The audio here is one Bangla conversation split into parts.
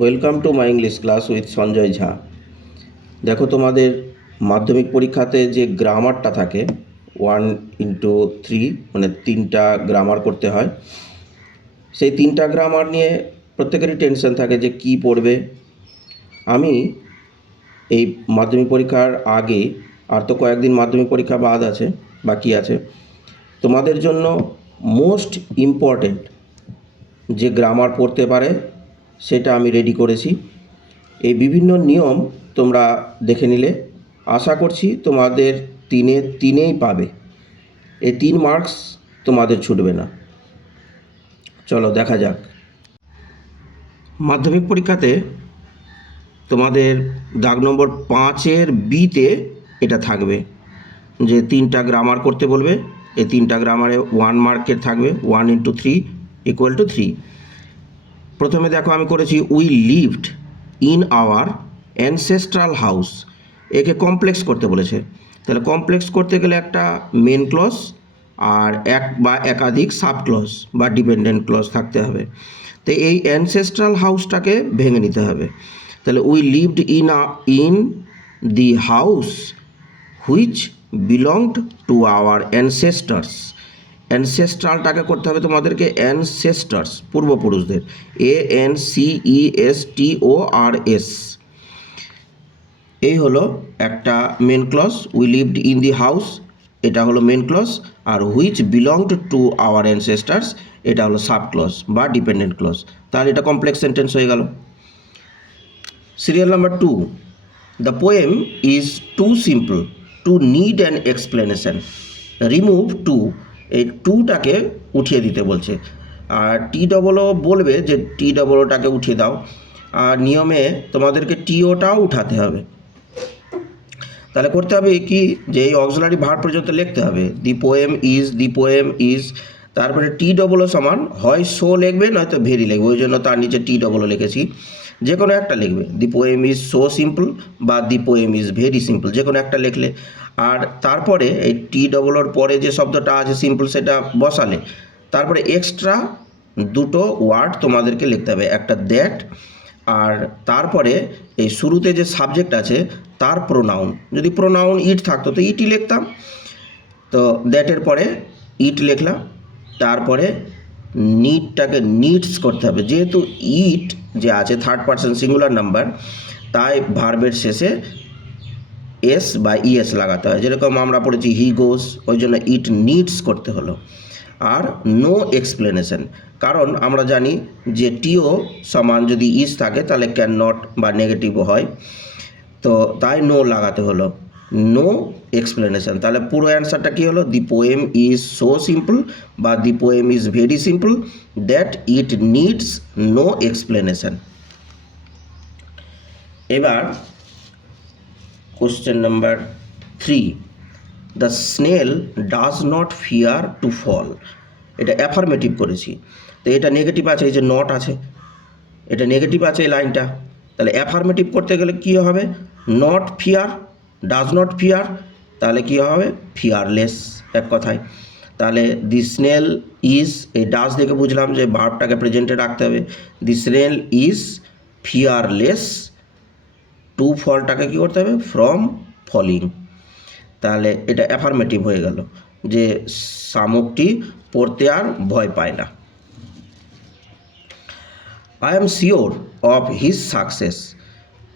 Welcome to my English class with Sanjay Jha. দেখো, তোমাদের মাধ্যমিক পরীক্ষাতে যে গ্রামারটা থাকে 1 into 3, মানে 3টা গ্রামার করতে হয়। সেই 3টা গ্রামার নিয়ে প্রত্যেকেরই টেনশন থাকে যে কি পড়বে। আমি এই মাধ্যমিক পরীক্ষার আগে, আর তো কয়েকদিন মাধ্যমিক পরীক্ষা বাকি আছে, তোমাদের জন্য মোস্ট ইম্পর্টেন্ট যে গ্রামার পড়তে পারে সেটা আমি রেডি করেছি। এই বিভিন্ন নিয়ম তোমরা দেখে নিলে আশা করছি তোমাদের তিনেই পাবে। এই 3 মার্কস তোমাদের ছুটবে না। চলো দেখা যাক। মাধ্যমিক পরীক্ষাতে তোমাদের দাগ নম্বর 5-এর বিতে এটা থাকবে যে 3টা গ্রামার করতে বলবে। এই 3টা গ্রামারে 1 মার্কের থাকবে। 1 into 3 = 3। প্রথমে দেখো আমি করেছি we lived in our ancestral house. একে কমপ্লেক্স করতে বলেছে, তাহলে কমপ্লেক্স করতে গেলে একটা মেন ক্লজ আর এক বা একাধিক সাব ক্লজ বা ডিপেন্ডেন্ট ক্লজ থাকতে হবে। তো এই অ্যানসেস্ট্রাল হাউসটাকে ভেঙে নিতে হবে। তাহলে we lived in the house which belonged to our ancestors. অ্যানসেস্ট্রালটাকে করতে হবে তোমাদেরকে অ্যানসেস্টার্স, পূর্বপুরুষদের, ANCESTORS। এই হলো একটা main clause. We lived in the house, এটা হলো মেন ক্লজ। আর which belonged to our ancestors, এটা হলো সাব ক্লজ বা ডিপেন্ডেন্ট ক্লজ। তাহলে এটা কমপ্লেক্স সেন্টেন্স হয়ে গেল। Serial number 2, the poem is too simple to need an explanation. Remove too, এই টুটাকে উঠিয়ে দিতে বলছে। আর TOO বলবে যে TOOটাকে উঠিয়ে দাও। আর নিয়মে তোমাদেরকে TOটাও উঠাতে হবে। তাহলে করতে হবে কি, যে এই অক্সিলারি ভার্ব পর্যন্ত লিখতে হবে। দি পোয়েম ইজ, তারপরে TOO সমান হয় সো লিখবে নয়তো ভেরি লিখবে, ওই জন্য তার নিচে TOO লিখেছি। যে কোনো একটা লিখবে, the poem is so simple বা the poem is very simple, যে কোনো একটা লিখলে। আর তারপরে এই TOOর পরে যে শব্দটা আছে সিম্পল, সেটা বসালে তারপরে এক্সট্রা দুটো ওয়ার্ড তোমাদেরকে লিখতে হবে, একটা দ্যাট, আর তারপরে এই শুরুতে যে সাবজেক্ট আছে তার প্রোনাউন। যদি প্রোনাউন ইট থাকতো তো ইটই লিখতাম, তো দ্যাটের পরে ইট লিখলাম। তারপরে নিডটাকে নিডস করতে হবে, যেহেতু ইট যে আছে থার্ড পারসন সিঙ্গুলার নাম্বার, তাই ভার্বের শেষে এস বা ইএস লাগাতে হয়। যেরকম আমরা পড়েছি হি গোস, ওই জন্য ইট নিডস করতে হলো। আর নো এক্সপ্লেনেশন, কারণ আমরা জানি যে TO সমান যদি ইজ থাকে তাহলে ক্যান নট বা নেগেটিভ হয়, তো তাই নো লাগাতে হলো, নো এক্সপ্লেনেশন। তাহলে পুরো অ্যান্সারটা কী হলো, the poem is so simple বা the poem is very simple that it needs no explanation. এবার question number 3, the snail does not fear to fall. এটা অ্যাফার্মেটিভ করেছি, তো এটা নেগেটিভ আছে, এই যে নট আছে, এটা নেগেটিভ আছে এই লাইনটা। তাহলে অ্যাফার্মেটিভ করতে গেলে কী হবে, not fear, does not fear, তাহলে কী হবে, ফিয়ারলেস, এক কথায়। তাহলে দি স্নেল ইজ, এই ডাজ দেখে বুঝলাম যে ভার্বটাকে প্রেজেন্টে রাখতে হবে। দি স্নেল ইজ ফিয়ারলেস টু ফলটাকে কী করতে হবে, ফ্রম ফলিং। তাহলে এটা অ্যাফার্মেটিভ হয়ে গেল যে শামুকটি পড়তে আর ভয় পায় না। I am sure of his success,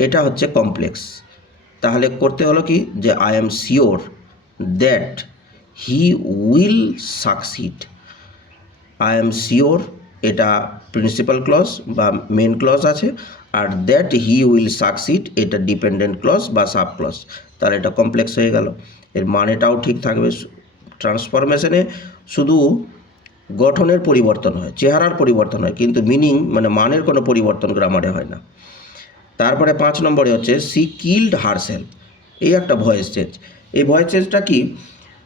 এটা হচ্ছে কমপ্লেক্স। তাহলে করতে হলো কি, যে I am sure that he will succeed. I am sure, এটা প্রিন্সিপাল ক্লজ বা মেন ক্লজ আছে, আর দ্যাট হি উইল সাকসিড এটা ডিপেন্ডেন্ট ক্লজ বা সাব ক্লজ। তাহলে এটা কমপ্লেক্স হয়ে গেল। এর মানেটাও ঠিক থাকবে। ট্রান্সফরমেশনে শুধু গঠনের পরিবর্তন হয়, চেহারার পরিবর্তন হয়, কিন্তু মিনিং মানে মানের কোনো পরিবর্তন গ্রামারে হয় না। তারপরে 5 নম্বরে হচ্ছে সি কিল্ড হারসেলফ, এই একটা ভয়েস চেঞ্জ। এই ভয়েস চেঞ্জটা কি,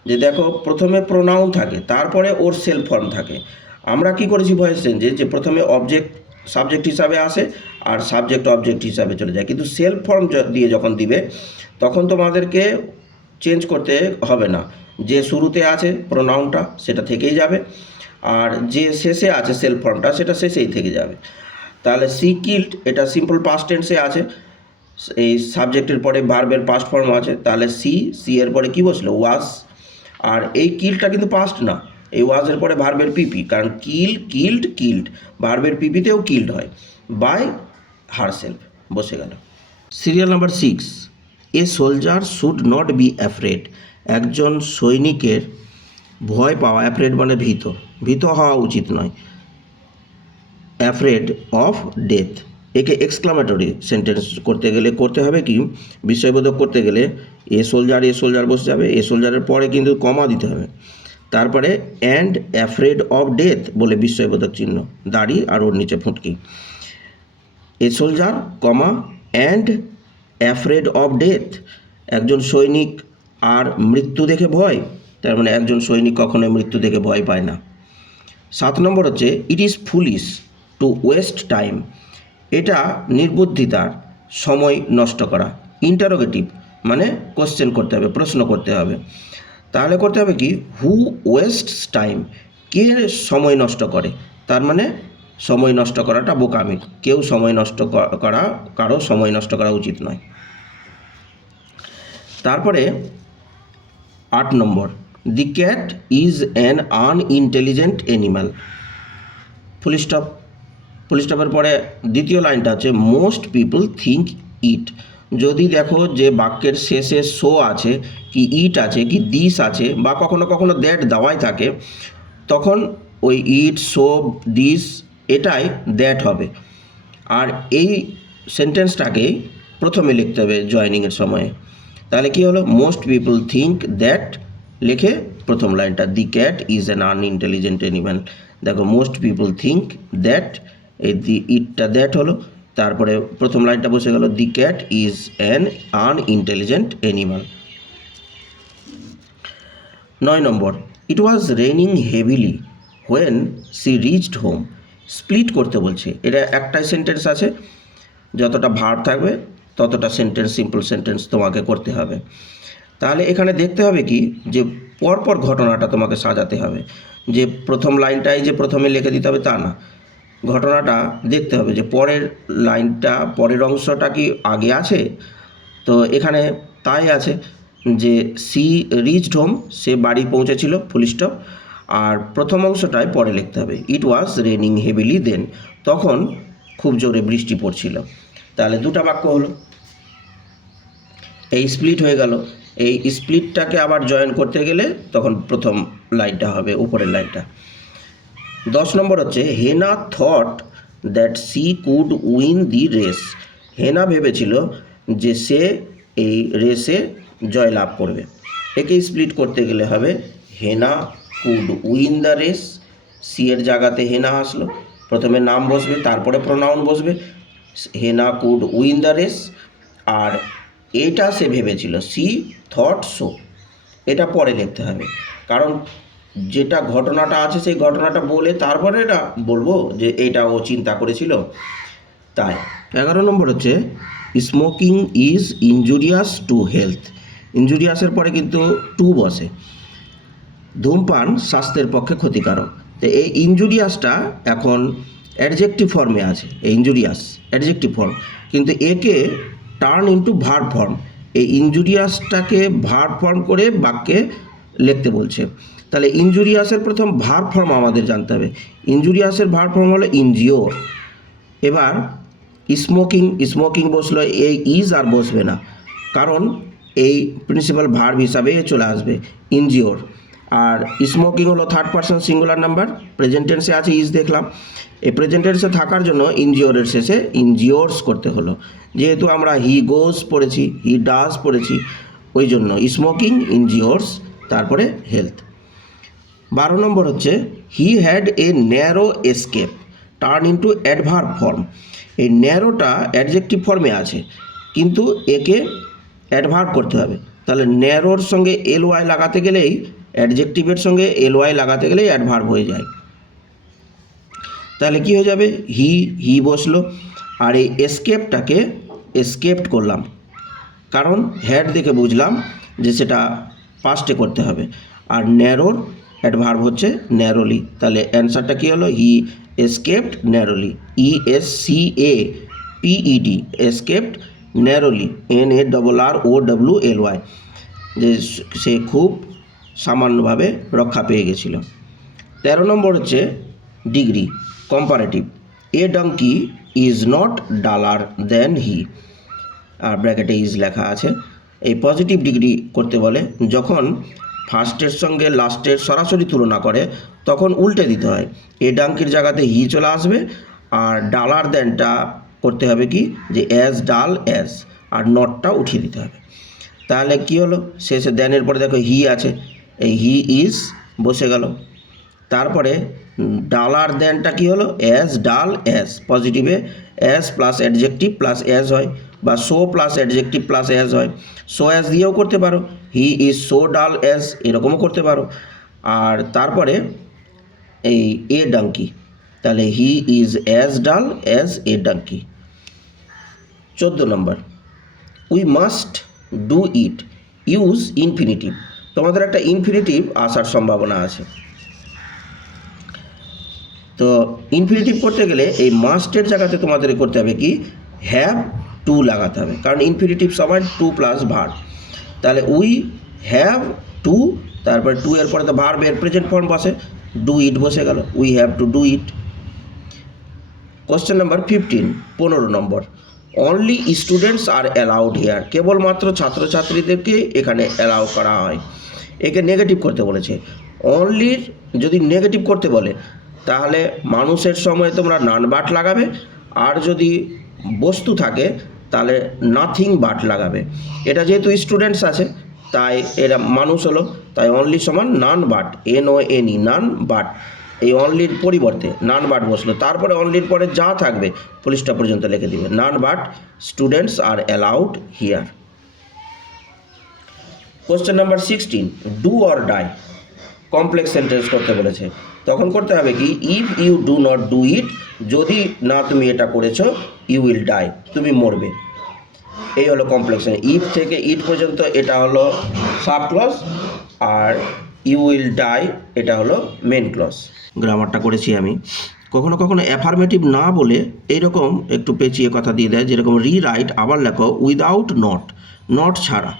যে দেখো প্রথমে প্রোনাউন থাকে, তারপরে ওর সেলফ ফর্ম থাকে। আমরা কি করেছি ভয়েস চেঞ্জে, যে প্রথমে অবজেক্ট সাবজেক্ট হিসাবে আসে আর সাবজেক্ট অবজেক্ট হিসাবে চলে যায়, কিন্তু সেলফ ফর্ম দিয়ে যখন দিবে তখন তোমাদেরকে চেঞ্জ করতে হবে না। যে শুরুতে আছে প্রোনাউনটা সেটা থেকেই যাবে, আর যে শেষে আছে সেলফ ফর্মটা সেটা শেষেই থেকে যাবে। তাহলে সি কিল্ড এটা সিম্পল পাস্ট টেন্সে আছে, এই সাবজেক্টের পরে ভার্বের পাস্ট ফর্ম আছে, তাহলে সি এর পরে কি বসলো ওয়াজ। আর এই কিলটা কিন্তু পাস্ট না, এই ওয়াজের পরে ভার্বের পিপি, কারণ কিল্ড ভার্বের পিপিতেও কিল্ড হয়, বাই হারসেলফ বসে গেল। Serial number 6, a soldier should not be afraid. একজন সৈনিকের ভয় পাওয়া, অ্যাফ্রেড মানে ভীত হওয়া উচিত নয়। অ্যাফ্রেড অফ ডেথ, একে এক্সক্লামেটরি সেন্টেন্স করতে গেলে করতে হবে কি, বিস্ময়বোধক করতে গেলে এ সোলজার বসে যাবে, এ সোলজারের পরে কিন্তু কমা দিতে হবে, তারপরে অ্যান্ড অ্যাফ্রেড অফ ডেথ বলে বিস্ময়বোধক চিহ্ন, দাড়ি আর ওর নিচে ফুটকি, a soldier comma and afraid of death. একজন সৈনিক আর মৃত্যু দেখে ভয়, তার মানে একজন সৈনিক কখনোই মৃত্যু দেখে ভয় পায় না। 7 নম্বর হচ্ছে it is foolish to waste time. এটা নির্বুদ্ধিতার সময় নষ্ট করা। ইন্টারোগেটিভ মানে কোশ্চেন করতে হবে, প্রশ্ন করতে হবে, তাহলে করতে হবে কি, হু ওয়েস্টস টাইম, কে সময় নষ্ট করে, তার মানে সময় নষ্ট করাটা বোকামি, কেউ সময় নষ্ট করা, কারো সময় নষ্ট করা উচিত নয়। তারপরে 8 নম্বর, the cat is an unintelligent animal. ফুলস্টপের পরে দ্বিতীয় লাইনটা হচ্ছে মোস্ট পিপল থিঙ্ক ইট। যদি দেখো যে বাক্যের শেষে সো আছে কি ইট আছে কি দিস আছে বা কখনো কখনো দ্যাট দেওয়াই থাকে, তখন ওই ইট সো দিস এটাই দ্যাট হবে। আর এই সেন্টেন্সটাকে প্রথমে লিখতে হবে জয়নিংয়ের সময়ে। তাহলে কি হলো, মোস্ট পিপল থিঙ্ক দ্যাট লিখে প্রথম লাইনটা, দি cat is an unintelligent animal. দেখো মোস্ট পিপল থিঙ্ক দ্যাট, এই দি ইটটা দ্যাট হলো, তারপরে প্রথম লাইনটা বসে গেল, দি cat is an unintelligent animal. 9 number, it was raining heavily when she reached home. Split করতে বলছে, এটা একটাই সেন্টেন্স আছে, যতটা ভার্ব থাকবে ততটা সেন্টেন্স, সিম্পল সেন্টেন্স তোমাকে করতে হবে। তাহলে এখানে দেখতে হবে কি, যে পরপর ঘটনাটা তোমাকে সাজাতে হবে, যে প্রথম লাইনটাই যে প্রথমে লিখে দিতে হবে তা না, ঘটনাটা দেখতে হবে যে পরের লাইনটা, পরের অংশটা কি আগে আছে, তো এখানে তাই আছে যে সি রিচড হোম, সে বাড়ি পৌঁছেছিল, ফুলস্টপ, আর প্রথম অংশটাই পরে লিখতে হবে, ইট ওয়াজ রেনিং হেভিলি দেন, তখন খুব জোরে বৃষ্টি পড়ছিল। তাহলে দুটো বাক্য হলো, এই স্প্লিট হয়ে গেল। এই স্প্লিটটাকে আবার জয়েন করতে গেলে তখন প্রথম লাইনটা হবে, উপরের লাইনটা। 10 নম্বর হচ্ছে Hena thought that she could win the race. Hena ভেবেছিল যে সে এই রেসে জয়লাভ করবে। একে স্প্লিট করতে গেলে হবে Hena could win the race, she এর জায়গাতে হেনা আসলো, প্রথমে নাম বসবে তারপরে প্রোনাউন বসবে, হেনা কুড উইন দ্য রেস, আর এটা সে ভেবেছিল, সি থট সো, এটা পরে লিখতে হবে, কারণ যেটা ঘটনাটা আছে সেই ঘটনাটা বলে তারপরে না বলবো যে এটা ও চিন্তা করেছিল, তাই। 11 নম্বর হচ্ছে smoking is injurious to health. ইনজুরিয়াসের পরে কিন্তু টু বসে, ধূমপান স্বাস্থ্যের পক্ষে ক্ষতিকারক। তো এই ইনজুরিয়াসটা এখন অ্যাডজেক্টিভ ফর্মে আছে, এই ইনজুরিয়াস অ্যাডজেক্টিভ ফর্ম, কিন্তু একে টার্ন ইনটু ভার্ব ফর্ম, এই ইনজুরিয়াসটাকে ভার্ব ফর্ম করে বাক্যে লিখতে বলছে। তাহলে ইনজুরিয়াসের প্রথম ভার্ব ফর্ম আমাদের জানতে হবে, ইনজুরিয়াসের ভার্ব ফর্ম হলো ইনজিওর। এবার স্মোকিং বসলো, এই ইজ আর বসবে না, কারণ এই প্রিন্সিপাল ভার্ব হিসাবে চলে আসবে ইনজিওর। আর স্মোকিং হলো third person singular number, present টেন্সে আছে ইজ দেখলাম, এই প্রেজেন্ট টেন্সে থাকার জন্য ইনজিওরের শেষে ইনজিওরস করতে হলো, যেহেতু আমরা হি গোজ পড়েছি, হি ডাজ পড়েছি, ওই জন্য স্মোকিং ইনজিওরস, তারপরে হেলথ। 12 নম্বর হচ্ছে he had a narrow escape turn into adverb form. এই ন্যারোটা অ্যাডজেক্টিভ ফর্মে আছে, কিন্তু একে অ্যাডভার্ব করতে হবে, তাহলে ন্যারোর সঙ্গে এল ওয়াই লাগাতে গেলেই, অ্যাডজেক্টিভের সঙ্গে এল ওয়াই লাগাতে গেলেই অ্যাডভার্ব হয়ে যায়। তাহলে কি হয়ে যাবে, হি বসলো, আর এই এসকেপটাকে এসকেপড করলাম, কারণ হ্যাড দেখে বুঝলাম যে সেটা পাস্টে করতে হবে, আর ন্যারোর অ্যাডভার্ব হচ্ছে ন্যারোলি। তাহলে অ্যান্সারটা কী হলো, হি escaped narrowly, ESCAPED, escaped narrowly, NARROWLY, যে সে খুব সামান্যভাবে রক্ষা পেয়ে গেছিল। 13 নম্বর হচ্ছে degree, comparative, a donkey is not duller than he, আর ব্র্যাকেটে ইজ লেখা আছে। এই পজিটিভ ডিগ্রি করতে বলে যখন ফার্স্টের সঙ্গে লাস্টের সরাসরি তুলনা করে তখন উল্টে দিতে হয়, এ ডাঙ্কির জায়গাতে হি চলে আসবে, আর ডালার দেনটা করতে হবে কি যে অ্যাজ ডাল অ্যাজ, আর নটটা উঠিয়ে দিতে হবে। তাহলে কি হলো, শেষে দেনের পরে দেখো হি আছে, এই হি ইজ বসে গেল। তারপরে ডালার দেনটা কি হলো, অ্যাজ ডাল অ্যাজ, পজিটিভে as plus adjective plus as হয়, বা so plus adjective plus as হয়। সো অ্যাজ দিয়েও করতে পারো, he is so dull as, এরকমও করতে পারো। আর তারপরে এই এ ডাঙ্কি, তাহলে he is as dull as a donkey. 14 নম্বর, we must do it, use infinitive. তোমাদের একটা ইনফিনিটিভ আসার সম্ভাবনা আছে, তো ইনফিনিটিভ করতে গেলে এই মাস্টের জায়গাতে তোমাদের করতে হবে কি হ্যাভ টু লাগাতে হবে, কারণ ইনফিনিটিভ সবাই টু প্লাস ভার্ব। তাহলে উই হ্যাভ টু, তারপরে টু এর পরে তো ভার্বের প্রেজেন্ট ফর্ম বসে, ডু ইট বসে গেল, we have to do it. Question number 15, 15 number, only students are allowed here, কেবলমাত্র ছাত্রছাত্রীদেরকে এখানে অ্যালাউ করা হয়। একে নেগেটিভ করতে বলেছে। অনলির যদি নেগেটিভ করতে বলে তাহলে মানুষের সময় তোমরা নান বাট লাগাবে, আর যদি বস্তু থাকে তাহলে নাথিং বাট লাগাবে। এটা যেহেতু স্টুডেন্টস আছে তাই এরা মানুষ হলো, তাই অনলি সমান none but, NONE, none but. এই অনলির পরিবর্তে নান বাট বসলো, তারপরে অনলির পরে যা থাকবে পুলিশটা পর্যন্ত লিখে দিবে, none but students are allowed here. Question number 16, do or die, complex sentence করতে বলেছে। তখন করতে হবে কি if you do not do it, যদি না তুমি এটা করেছো ইউ উইল ডাই, তুমি মরবে। এই হলো কমপ্লেক্স। ইফ থেকে ইট পর্যন্ত এটা হলো সাব ক্লজ, আর ইউ উইল ডাই এটা হলো মেন ক্লজ। গ্রামারটা করেছি আমি। কখনো কখনো অ্যাফার্মেটিভ না বলে এইরকম একটু পেঁচিয়ে কথা দিয়ে দেয়, যেরকম রিরাইট, আবার লেখো উইদাউট নট, নট ছাড়া।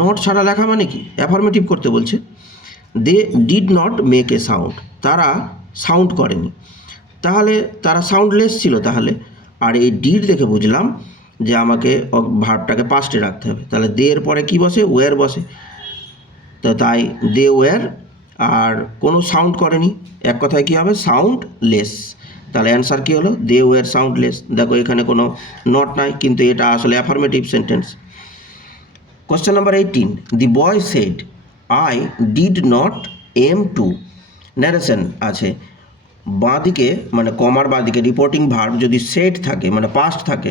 নট ছাড়া লেখা মানে কি, অ্যাফার্মেটিভ করতে বলছে। They did not make a sound, তারা সাউন্ড করেনি, তাহলে তারা সাউন্ডলেস ছিল তাহলে। আর এই ডিড দেখে বুঝলাম যে আমাকে ভার্বটাকে পাস্টে রাখতে হবে, তাহলে দে এর পরে কী বসে, ওয়ার বসে, তো তাই দে ওয়ার, আর কোনো সাউন্ড করেনি, এক কথায় কী হবে সাউন্ডলেস। তাহলে অ্যান্সার কী হলো, দে ওয়ার সাউন্ডলেস। দেখো এখানে কোনো নট নাই, কিন্তু এটা আসলে affirmative sentence. Question number 18, the boy said I did not aim to, narration আছে বাঁদিকে, মানে কমার বাঁদিকে রিপোর্টিং ভার্ব যদি সেড থাকে মানে পাস্ট থাকে,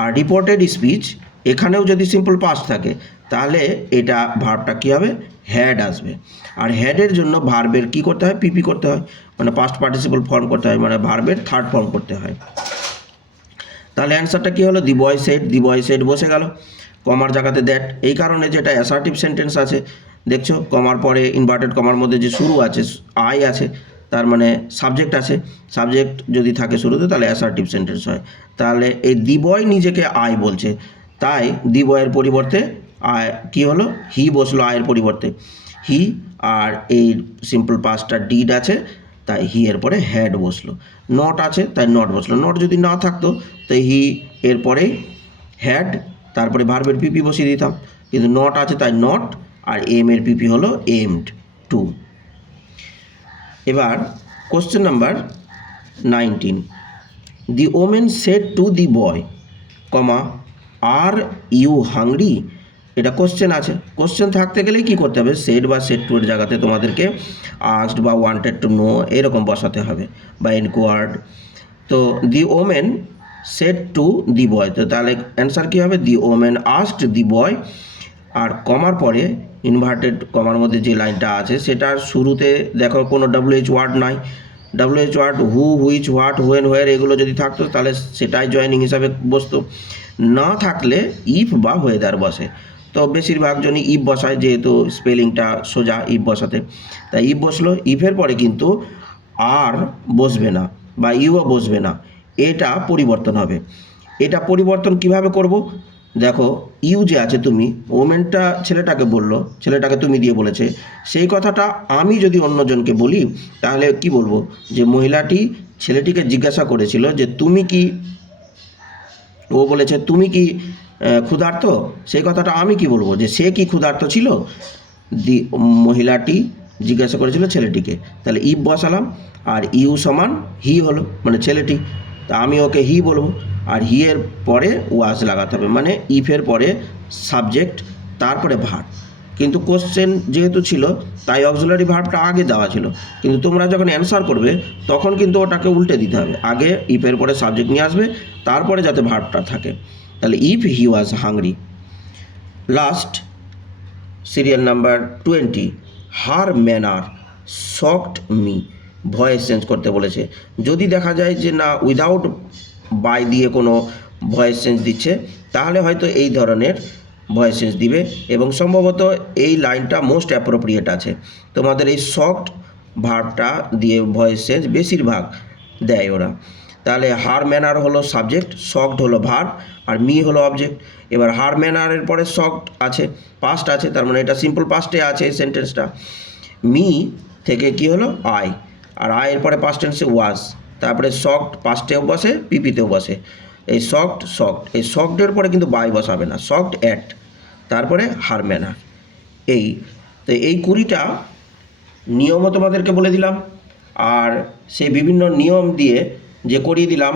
আর রিপোর্টেড স্পিচ এখানেও যদি সিম্পল পাস্ট থাকে তাহলে এটা ভার্বটা কী হবে, হ্যাড আসবে। আর হ্যাডের জন্য ভার্বের কী করতে হয়, পিপি করতে হয়, মানে পাস্ট পার্টিসিপল ফর্ম করতে হয়, মানে ভার্বের থার্ড ফর্ম করতে হয়। তাহলে অ্যান্সারটা কী হলো, দি বয় সেড, দি বয় সেড বসে গেল কমার জায়গাতে দ্যাট। এই কারণে যেটা অ্যাসার্টিভ সেন্টেন্স আছে, দেখছো কমার পরে ইনভার্টেড কমার মধ্যে যে শুরু আছে আই আছে, তার মানে সাবজেক্ট আছে, সাবজেক্ট যদি থাকে শুরুতে তাহলে অ্যাসার্টিভ সেন্টেন্স হয়। তাহলে এই দি বয় নিজেকে আই বলছে, তাই দি বয়ের পরিবর্তে আয় কী হলো, হি বসলো আয়ের পরিবর্তে, হি, আর এই সিম্পল পাস্টটা ডিড আছে তাই হি এর পরে হ্যাড বসলো। নট আছে তাই নট বসলো, নট যদি না থাকতো তাই হি এর পরে হ্যাড, তারপরে ভার্বের পিপি বসিয়ে দিতাম, কিন্তু নট আছে তাই নট, আর এম এর পিপি হলো এমড টু। এবার question number 19, the woman said to the boy, comma are you hungry, এটা কোশ্চেন আছে। কোশ্চেন থাকতে গেলেই কী করতে হবে, সেড বা সেড টু এর জায়গাতে তোমাদেরকে আস্কড বা ওয়ান্টেড টু নো এরকম বসাতে হবে, বা এনকোয়ার্ড। তো দি ওমেন সেড টু দি বয়, তো তাহলে অ্যান্সার কী হবে, দি ওমেন আস্কড দি বয়, আর কমার পরে ইনভার্টেড কমার মধ্যে যে লাইনটা আছে সেটার শুরুতে দেখো কোনো WH ওয়ার্ড নাই। WH word who, which, what, when, where এগুলো যদি থাকতো তাহলে সেটাই জয়েনিং হিসাবে বসতো, না থাকলে ইফ বা ওয়েদার বসে। তো বেশিরভাগ জনই ইফ বসায়, যেহেতু স্পেলিংটা সোজা ইফ বসাতে, তাই ইফ বসলো। ইফের পরে কিন্তু আর বসবে না, বা ইউও বসবে না, এটা পরিবর্তন হবে। এটা পরিবর্তন কিভাবে করব? দেখো, ইউ যে আছে, তুমি ওমেনটা ছেলেটাকে বললো, ছেলেটাকে তুমি দিয়ে বলেছে, সেই কথাটা আমি যদি অন্যজনকে বলি তাহলে কি বলবো? যে মহিলাটি ছেলেটিকে জিজ্ঞাসা করেছিল যে তুমি কি, ও বলেছে তুমি কি ক্ষুধার্ত, সেই কথাটা আমি কি বলবো? যে সে কি ক্ষুধার্ত ছিল? মহিলাটি জিজ্ঞাসা করেছিল ছেলেটিকে, তাহলে ইফ বসালাম, আর ইউ সমান হি হলো, মানে ছেলেটি, তা আমি ওকে হি বলবো, আর হি এর পরে ওয়াজ লাগাতে হবে, মানে ইফের পরে সাবজেক্ট, তারপরে ভার্ব। কিন্তু কোশ্চেন যেহেতু ছিল তাই অক্সিলারি ভার্বটা আগে দেওয়া ছিল, কিন্তু তোমরা যখন অ্যান্সার করবে তখন কিন্তু ওটাকে উল্টে দিতে হবে, আগে ইফের পরে সাবজেক্ট নিয়ে আসবে, তারপরে যাতে ভার্বটা থাকে। তাহলে if he was hungry. Last, serial number 20, her manner shocked me, voice change করতে বলেছে। যদি দেখা যায় যে না উইদাউট বাই দিয়ে কোনো ভয়েস চেঞ্জ দিচ্ছে, তাহলে হয়তো এই ধরনের ভয়েস চেঞ্জ দিবে, এবং সম্ভবত এই লাইনটা মোস্ট অ্যাপ্রোপ্রিয়েট আছে। তোমাদের এই শকড ভার্বটা দিয়ে ভয়েস চেঞ্জ বেশিরভাগ দেয় ওরা। তাহলে হার ম্যানার হলো সাবজেক্ট, শকড হলো ভার্ব, আর মি হলো অবজেক্ট। এবার হার ম্যানারের পরে শকড আছে, পাস্ট আছে, তার মানে এটা সিম্পল পাস্টে আছে এই সেন্টেন্সটা। মি থেকে কি হলো আই, আর আয়ের পরে পাস্ট টেন্সে ওয়াজ, তারপরে শকড পাস্টেও বসে, পিপিতেও বসে। এই শকড এই শকডের পরে কিন্তু বাই বসাবে না, শকড অ্যাট, তারপরে হার ম্যানার। এই তো এই 20টা নিয়মও তোমাদেরকে বলে দিলাম, আর সেই বিভিন্ন নিয়ম দিয়ে যে করিয়ে দিলাম,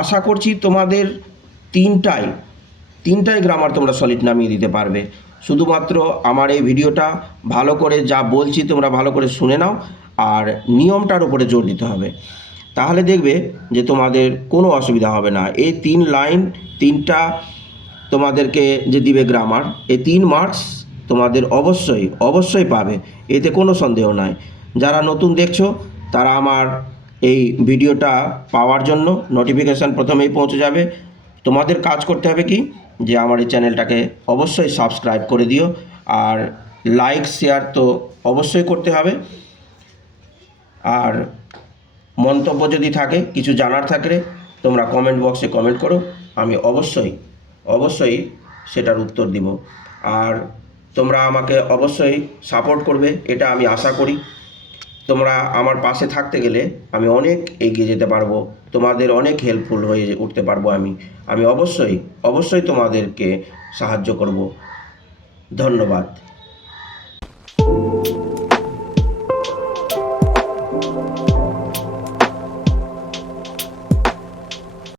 আশা করছি তোমাদের তিনটাই গ্রামার তোমরা সলিড নামিয়ে দিতে পারবে। শুধুমাত্র আমার এই ভিডিওটা ভালো করে যা বলছি তোমরা ভালো করে শুনে নাও, আর নিয়মটার উপরে জোর দিতে হবে, তাহলে দেখবে যে তোমাদের কোনো অসুবিধা হবে না। এই 3 লাইন, 3টা তোমাদেরকে যে দিবে গ্রামার, এই 3 মার্কস তোমাদের অবশ্যই পাবে, এতে কোনো সন্দেহ নাই। যারা নতুন দেখছো তারা আমার এই ভিডিওটা পাওয়ার জন্য নোটিফিকেশান প্রথমেই পৌঁছে যাবে। তোমাদের কাজ করতে হবে কি, যে আমার এই চ্যানেলটাকে অবশ্যই সাবস্ক্রাইব করে দিও, আর লাইক শেয়ার তো অবশ্যই করতে হবে। আর মন্তব্য যদি থাকে, কিছু জানার থাকলে তোমরা কমেন্ট বক্সে কমেন্ট করো, আমি অবশ্যই সেটার উত্তর দিব। আর তোমরা আমাকে অবশ্যই সাপোর্ট করবে, এটা আমি আশা করি। তোমরা আমার পাশে থাকতে গেলে আমি অনেক এগিয়ে যেতে পারবো, তোমাদের অনেক হেল্পফুল হয়ে উঠতে পারবো। আমি অবশ্যই তোমাদেরকে সাহায্য করব। ধন্যবাদ।